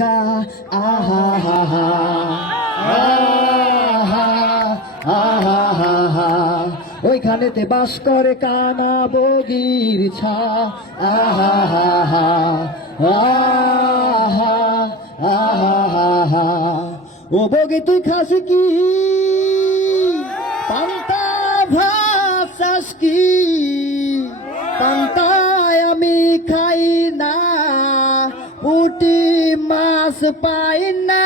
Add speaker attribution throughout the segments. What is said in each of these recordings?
Speaker 1: গা আহা হা হা আহা হা হা ওইখানেতে বাস করে কানা বগির ছা আহা হা হা আহা আহা হা হা ও বগে তুই খাস কি পাই না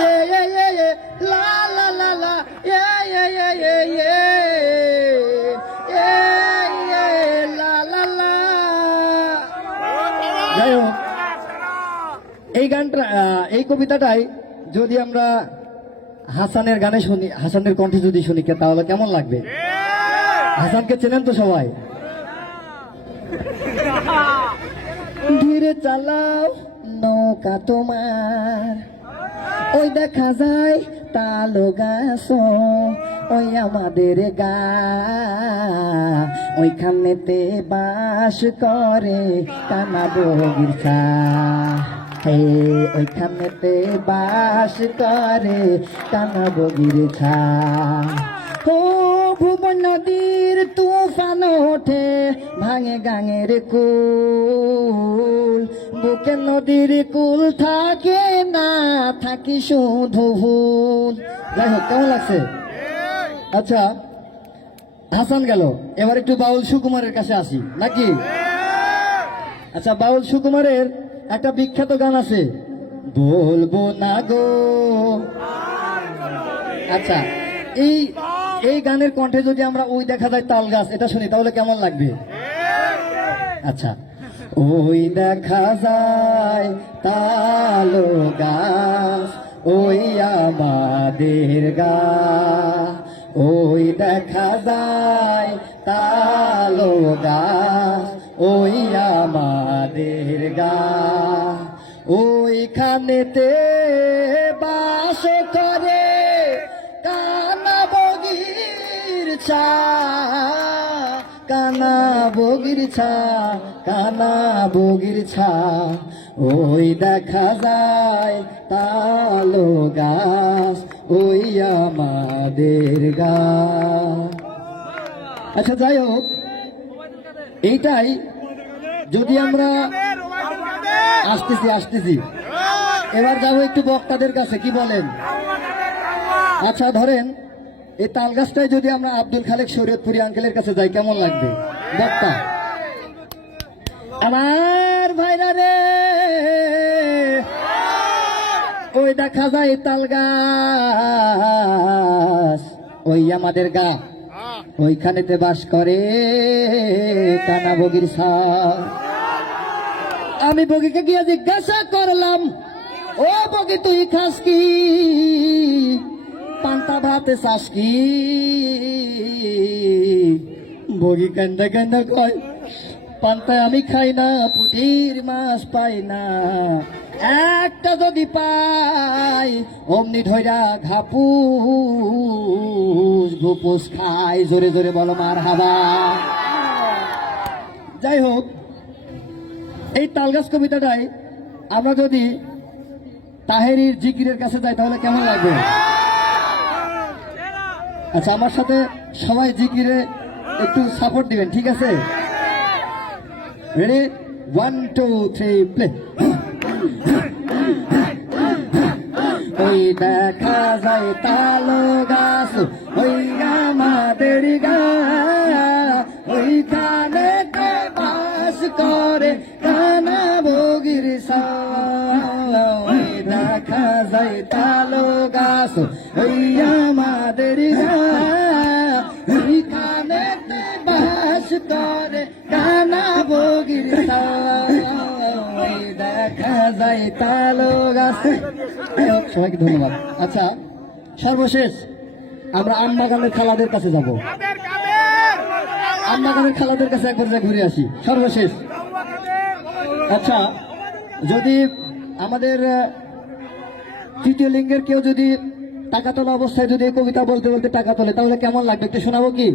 Speaker 1: লা লা লা লা লা লা লা
Speaker 2: যাই হোক এই গানটা এই কবিতাটাই যদি আমরা হাসানের গানে শুনি হাসানের কণ্ঠে যদি শুনি তাহলে কেমন লাগবে হাসানকে চেনেন তো সবাই
Speaker 1: ধীরে চালাও নৌকা তোমার ওই দেখা যায় তালো গাছ ওই আমাদের গা ওইখানেতে বাস করে কানা বগির হে ওইখানেতে বাস করে কানা বগির ছা নদীর তুফান ওঠে ভাঙে গাঙের কুল বুকে নদীর কুল থাকে না থাকি শুধু ভুল
Speaker 2: যাই হোক কেমন লাগছে আচ্ছা হাসান গেল এবার একটু বাউল সুকুমারের কাছে আসি নাকি আচ্ছা বাউল সুকুমারের একটা বিখ্যাত গান আছে বলবো না গো আচ্ছা এই এই গানের কণ্ঠে যদি আমরা ওই দেখা যায় তাল গাছ এটা শুনি তাহলে কেমন লাগবে আচ্ছা
Speaker 1: ওই দেখা যায় তাল গাছ ওই আমাদের গা ওই দেখা যায় তাল গাছ ওই আমাদের গা ওইখানেতে বাস করে ছা কানা বগির ছা কানা বগির ছা ওই দেখা যায় তালো গাছ ওই আমাদের গা
Speaker 2: আচ্ছা যাই হোক এইটাই যদি আমরা আসতেছি আসতেছি এবার যাবো একটু বক্তাদের কাছে কি বলেন আচ্ছা ধরেন এই তাল গাছটাই যদি আমরা আব্দুল খালেক শরীয়তপুরি আঙ্কেলের কাছে যাই কেমন লাগবে
Speaker 1: আমার ভাইরা রে ওই দেখা যায় তাল গাছ ওই আমাদের গা ওইখানেতে বাস করে কানা বগির আমি বগিকে গিয়ে জিজ্ঞাসা করলাম ও বগি তুই খাস কি পান্তা ভাতে চাস কি বগি কান্দা কান্দা কয় পান্তা আমি খাই না পুটির মাছ পাই না একটা যদি পাই অমনি ধৈরা ঘাপু ঘুপুস খাই জোরে জোরে বলো মার হাবা
Speaker 2: যাই হোক এই তালগাছ কবিতাটাই আমরা যদি তাহেরির জিকিরের কাছে যাই তাহলে কেমন লাগবে আচ্ছা আমার সাথে সবাই জিকিরে একটু সাপোর্ট দিবেন ঠিক আছে ready one two three play
Speaker 1: ওই দেখা যায় তালো গাছ ওই আমাদের গা ওইখানে বাস করে কানা বগির সা ওই দেখা যায় দাস আমাদের কানে বাস করে কানা বগির দেখা যায় তালো গাছ
Speaker 2: সবাইকে ধন্যবাদ আচ্ছা সর্বশেষ আমরা আমবাগানের খালাদের কাছে যাব আমবাগানের খালাদের কাছে একবার যা ঘুরে আসি সর্বশেষ আচ্ছা যদি আমাদের তৃতীয় লিঙ্গের কেউ যদি টাকা তোলা অবস্থায় যদি কবিতা বলতে বলতে টাকা তোলে তাহলে কেমন লাগবে একটু শোনাবো কি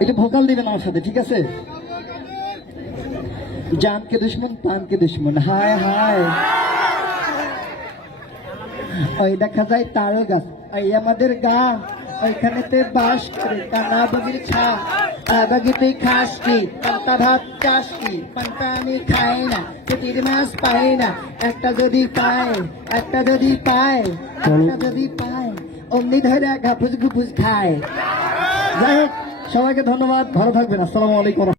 Speaker 2: একটু ভোকাল দিবেন আমার সাথে ঠিক আছে
Speaker 1: জানকে দুশ্মন পানকে দুশ্মন হায় হায় ওই দেখা যায় তাল গাছ ওই আমাদের গা ওইখানেতে বাস করে কানা বগির ছা আগে তুই না প্রতির মাছ পাই না একটা যদি পায় একটা যদি পায় একটা যদি পায় অমনি ধরে ঘাপুস ঘুপুস খায়
Speaker 2: যাই হোক সবাইকে ধন্যবাদ ভালো থাকবেন আসসালামু